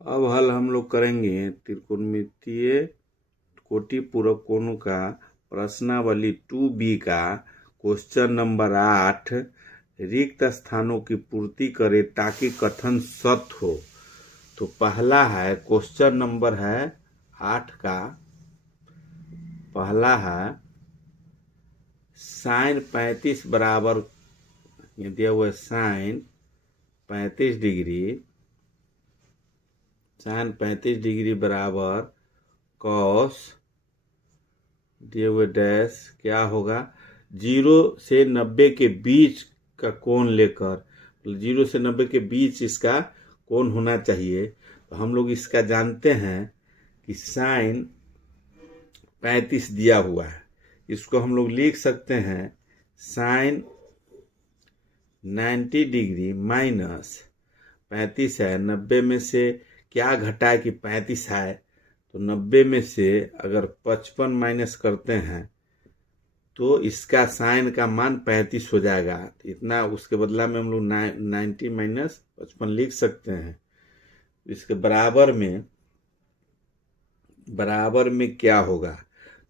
अब हल हम लोग करेंगे त्रिकोणमितीय कोटि पूरक कोण का प्रश्नावली 2B का क्वेश्चन नंबर 8। रिक्त स्थानों की पूर्ति करे ताकि कथन सत्य हो। तो पहला है क्वेश्चन नंबर है 8 का, पहला है साइन 35 बराबर, ये दिया हुआ है साइन 35 डिग्री, साइन 35 डिग्री बराबर कॉस दिए हुए डैश क्या होगा 0 से 90 के बीच का कोण लेकर, 0 से 90 के बीच इसका कोण होना चाहिए। तो हम लोग इसका जानते हैं कि साइन 35 दिया हुआ है, इसको हम लोग लिख सकते हैं साइन 90 डिग्री माइनस 35 है, 90 में से क्या घटाए कि 35 है, तो 90 में से अगर 55 माइनस करते हैं तो इसका साइन का मान 35 हो जाएगा। इतना उसके बदला में हम लोग 90 माइनस 55 लिख सकते हैं। इसके बराबर में क्या होगा,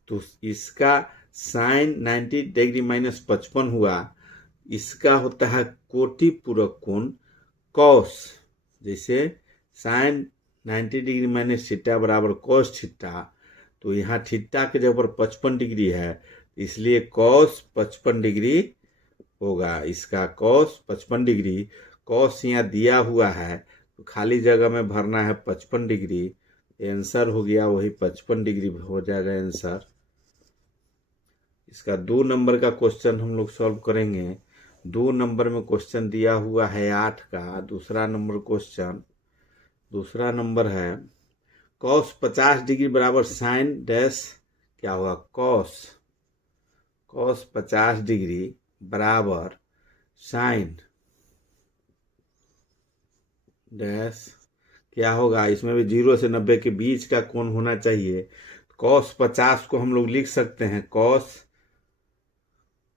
तो इसका साइन 90 डिग्री माइनस 55 हुआ, इसका होता है कोटि पूरक कोण कॉस, जैसे साइन 90 डिग्री माइनस थीटा बराबर कॉस थीटा, तो यहाँ थीटा के जगह पर 55 डिग्री है, इसलिए कॉस 55 डिग्री होगा। इसका कॉस 55 डिग्री, कॉस यहाँ दिया हुआ है तो खाली जगह में भरना है 55 डिग्री, आंसर हो गया वही 55 डिग्री हो जाएगा आंसर। इसका 2 नंबर का क्वेश्चन हम लोग सॉल्व करेंगे। 2 नंबर में क्वेश्चन दिया हुआ है 8 का दूसरा नंबर क्वेश्चन। दूसरा नंबर है कॉस 50 डिग्री बराबर साइन डैश क्या होगा कॉस 50 डिग्री बराबर साइन डैश क्या होगा, इसमें भी 0 से 90 के बीच का कोण होना चाहिए। कॉस 50 को हम लोग लिख सकते हैं, कॉस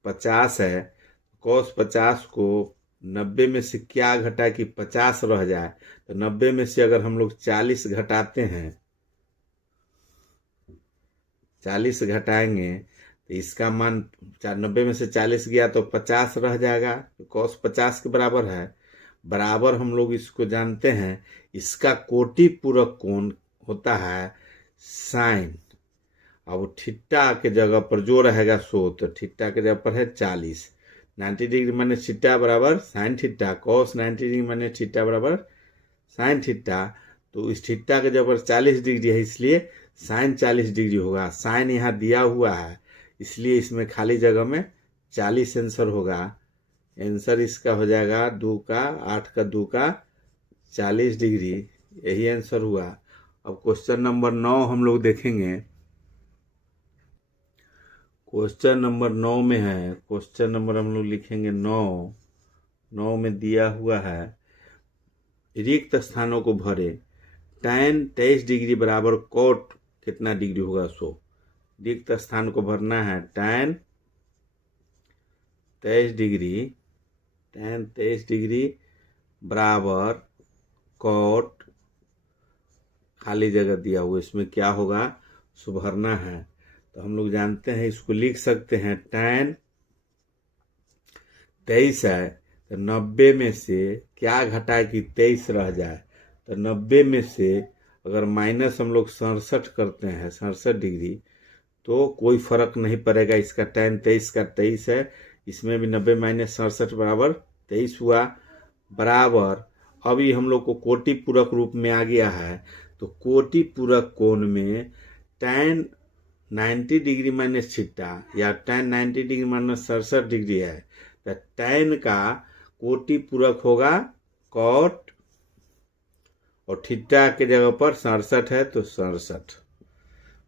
50 है, कॉस 50 को 90 में से क्या घटा कि 50 रह जाए, तो 90 में से अगर हम लोग 40 घटाते हैं, 40 घटाएंगे तो इसका मान 90 में से 40 गया तो 50 रह जाएगा, तो कॉस 50 के बराबर है। बराबर हम लोग इसको जानते हैं, इसका कोटि पूरक कोण होता है साइन, अब थीटा के जगह पर जो रहेगा सो, तो थीटा के जगह पर है 40, 90 डिग्री माइनस थीटा बराबर sine theta, cos 90 degree minus theta बराबर साइन थीटा, तो इस थीटा के जगह पर 40 डिग्री है इसलिए साइन 40 डिग्री होगा। साइन यहाँ दिया हुआ है इसलिए इसमें खाली जगह में 40 आंसर होगा। आंसर इसका हो जाएगा 2 का 8 का 2 का 40 डिग्री, यही आंसर हुआ। अब क्वेश्चन नंबर 9 हम लोग देखेंगे। क्वेश्चन नंबर 9 में है, क्वेश्चन नंबर हम लोग लिखेंगे 9 में दिया हुआ है रिक्त स्थानों को भरे, tan 23 डिग्री बराबर कोट कितना डिग्री होगा 100। रिक्त स्थान को भरना है tan 23 डिग्री बराबर कोट खाली जगह दिया हुआ, इसमें क्या होगा सो भरना है। तो हम लोग जानते हैं इसको लिख सकते हैं tan 23 है, तो 90 में से क्या घटाए कि 23 रह जाए, तो 90 में से अगर माइनस हम लोग 67 करते हैं 67 डिग्री तो कोई फर्क नहीं पड़ेगा। इसका tan 23 का 23 है, इसमें भी 90 माइनस 67 बराबर 23 हुआ। बराबर अभी हम लोग को कोटि पूरक रूप में आ गया है, तो कोटि पूरक कोण में tan 90 डिग्री माइनस थीटा या tan 90 डिग्री माइनस 67 डिग्री है, तो tan का कोटि पूरक होगा कॉट, और थीटा के जगह पर 67 है तो 67,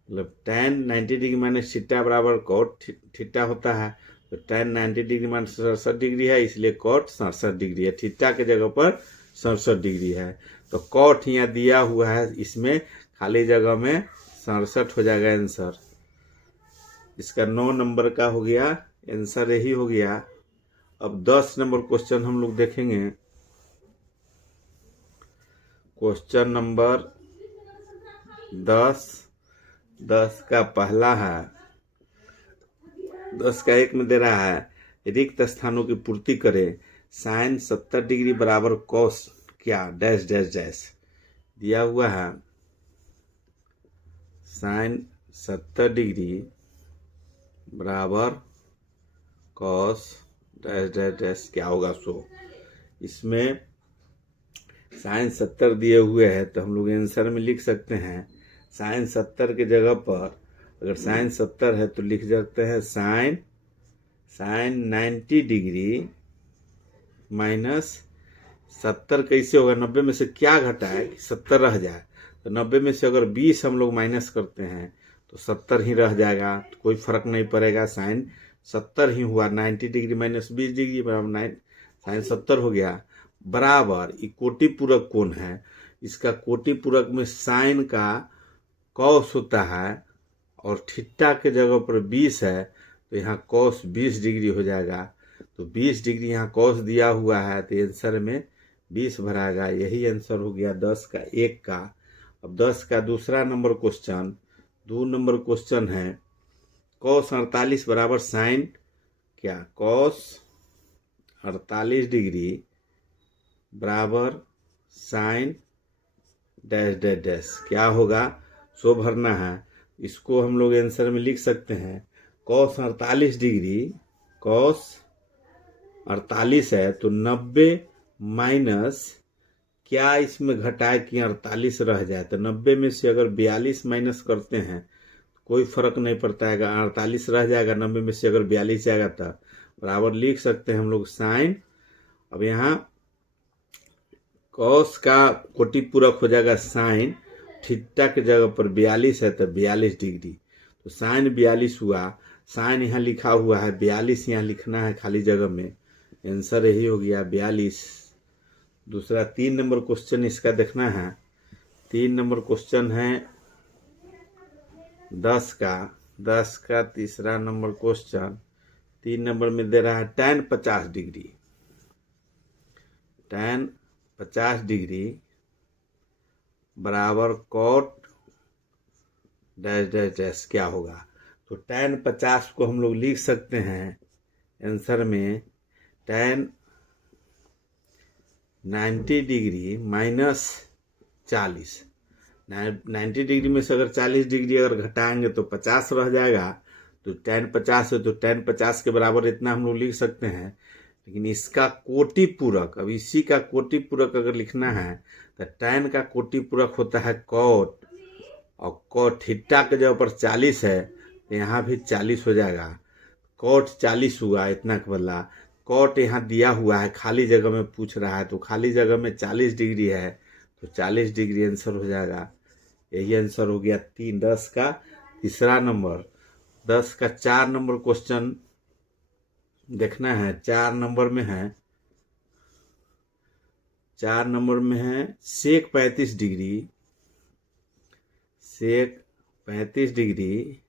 मतलब tan 90 डिग्री माइनस थीटा बराबर कॉट थीटा होता है, तो tan 90 डिग्री माइनस 67 डिग्री है इसलिए कॉट 67 डिग्री है, थीटा के जगह पर 67 डिग्री है। तो कॉट यहाँ दिया हुआ है, इसमें खाली जगह में 67 हो जाएगा आंसर। इसका 9 नंबर का हो गया आंसर, यही हो गया। अब 10 नंबर क्वेश्चन हम लोग देखेंगे। क्वेश्चन नंबर 10 का पहला है, 10 का 1 में दे रहा है रिक्त स्थानों की पूर्ति करें, साइन 70 डिग्री बराबर कॉस क्या डैश डैश डैश दिया हुआ है। साइन 70 डिग्री बराबर कॉस डैश डैश डैश क्या होगा। सो इसमें साइन 70 दिए हुए हैं तो हम लोग आंसर में लिख सकते हैं साइन 70 के जगह पर अगर साइन 70 है तो लिख सकते हैं साइन 90 डिग्री माइनस 70 कैसे होगा, 90 में से क्या घटा है कि 70 रह जाए, तो 90 में से अगर 20 हम लोग माइनस करते हैं तो 70 ही रह जाएगा, तो कोई फर्क नहीं पड़ेगा, साइन 70 ही हुआ। 90 डिग्री माइनस 20 डिग्री बराबर साइन 70 हो गया। बराबर ये कोटि पूरक कोण है, इसका कोटि पूरक में साइन का कॉस होता है और थीटा के जगह पर 20 है तो यहाँ कॉस 20 डिग्री हो जाएगा। तो 20 डिग्री यहाँ कॉस दिया हुआ है तो आंसर में 20 भराएगा। यही आंसर हो गया 10 का 1 का। अब 10 का दूसरा नंबर क्वेश्चन, 2 नंबर क्वेश्चन है कॉस 48 बराबर साइन क्या, कॉस 48 डिग्री बराबर साइन डैश डैश डैश क्या होगा। सो भरना है, इसको हम लोग आंसर में लिख सकते हैं कॉस 48 डिग्री, कॉस 48 है तो 90 माइनस क्या इसमें घटाए कि 48 रह जाए, तो 90 में से अगर 42 माइनस करते हैं कोई फर्क नहीं पड़ता है, 48 रह जाएगा, 90 में से अगर 42 जाएगा तो बराबर लिख सकते हैं हम लोग साइन। अब यहाँ कॉस का कोटि पूरक हो जाएगा साइन, थीटा के जगह पर 42 है तो 42 डिग्री, तो साइन 42 हुआ। साइन यहाँ लिखा हुआ है, 42 यहाँ लिखना है खाली जगह में, आंसर यही हो गया 42। दूसरा 3 नंबर क्वेश्चन इसका देखना है। 3 नंबर क्वेश्चन है 10 का तीसरा नंबर क्वेश्चन। 3 नंबर में दे रहा है tan 50 डिग्री, tan 50 डिग्री बराबर कॉट डैश डैश डैश क्या होगा। तो tan 50 को हम लोग लिख सकते हैं आंसर में tan 90 डिग्री माइनस 40। 90 डिग्री में से अगर 40 डिग्री अगर घटाएंगे तो 50 रह जाएगा, तो tan 50 है तो tan 50 के बराबर इतना हम लोग लिख सकते हैं। लेकिन इसका कोटि पूरक, अब इसी का कोटि पूरक अगर लिखना है तो tan का कोटि पूरक होता है कॉट, और कॉट थीटा के जगह पर 40 है तो यहाँ भी 40 हो जाएगा, कॉट 40 हुआ इतना के बदला। कॉट यहाँ दिया हुआ है, खाली जगह में पूछ रहा है तो खाली जगह में 40 डिग्री है तो 40 डिग्री आंसर हो जाएगा। यही आंसर हो गया 10 का तीसरा नंबर। 10 का 4 नंबर क्वेश्चन देखना है। 4 नंबर में है सेक 35 डिग्री, सेक 35 डिग्री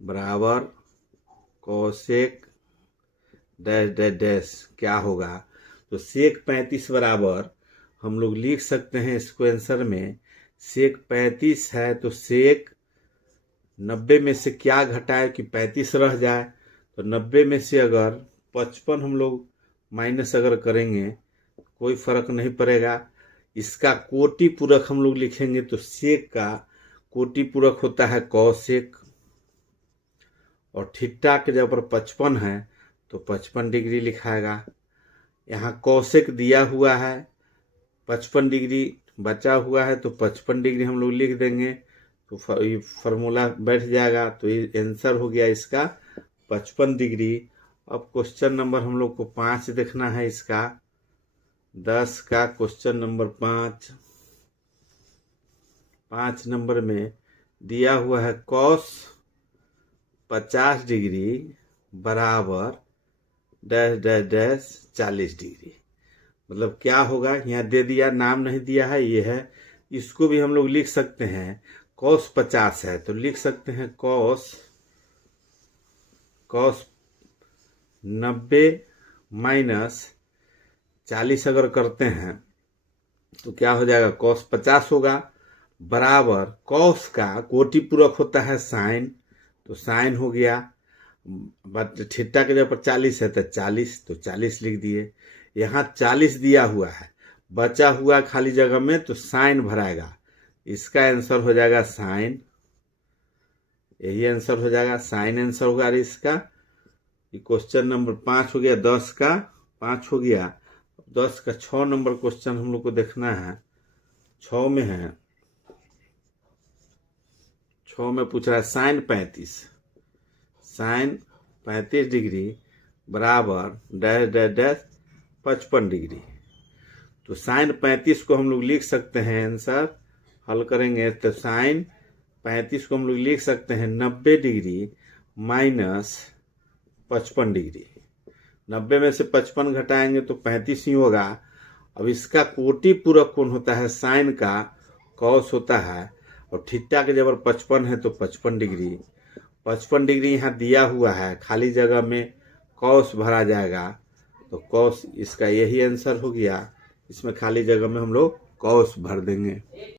बराबर कोसेक डैश डैश डैश क्या होगा। तो सेक 35 बराबर हम लोग लिख सकते हैं इसको आंसर में, सेक 35 है तो सेक 90 में से क्या घटाए कि 35 रह जाए, तो 90 में से अगर 55 हम लोग माइनस अगर करेंगे कोई फर्क नहीं पड़ेगा। इसका कोटि पूरक हम लोग लिखेंगे तो सेक का कोटि पूरक होता है कॉसेक, और थीटा के जगह पर 55 है तो 55 डिग्री लिखाएगा। यहाँ कॉसेक दिया हुआ है, 55 डिग्री बचा हुआ है तो 55 डिग्री हम लोग लिख देंगे तो ये फार्मूला बैठ जाएगा। तो ये आंसर हो गया इसका 55 डिग्री। अब क्वेश्चन नंबर हम लोग को 5 देखना है इसका। 10 का क्वेश्चन नंबर 5 नंबर में दिया हुआ है कॉस 50 डिग्री बराबर डैश डैश डैश 40 डिग्री, मतलब क्या होगा। यहाँ दे दिया, नाम नहीं दिया है, ये है। इसको भी हम लोग लिख सकते हैं, कॉस 50 है तो लिख सकते हैं कॉस 90 माइनस 40 अगर करते हैं तो क्या हो जाएगा, कॉस 50 होगा, बराबर कॉस का कोटि पूरक होता है साइन, तो साइन हो गया, बट थीटा के जगह पर 40 है तो 40, तो 40 लिख दिए। यहाँ 40 दिया हुआ है, बचा हुआ खाली जगह में तो साइन भराएगा, इसका आंसर हो जाएगा साइन, यही आंसर हो जाएगा, साइन आंसर होगा इसका। ये क्वेश्चन नंबर 5 हो गया, 10 का 5 हो गया। 10 का 6 नंबर क्वेश्चन हम लोग को देखना है, 6 में है, 6 में पूछ रहा है साइन 35 डिग्री बराबर डैश डैश डैश 55 डिग्री। तो साइन 35 को हम लोग लिख सकते हैं, आंसर हल करेंगे तो साइन 35 को हम लोग लिख सकते हैं 90 डिग्री माइनस 55 डिग्री। 90 में से 55 घटाएंगे तो 35 ही होगा। अब इसका कोटि पूरक कौन होता है, साइन का कॉस होता है, और थीटा के जबर 55 है तो 55 डिग्री। 55 डिग्री यहाँ दिया हुआ है, खाली जगह में कॉस भरा जाएगा, तो कॉस इसका यही आंसर हो गया। इसमें खाली जगह में हम लोग कॉस भर देंगे।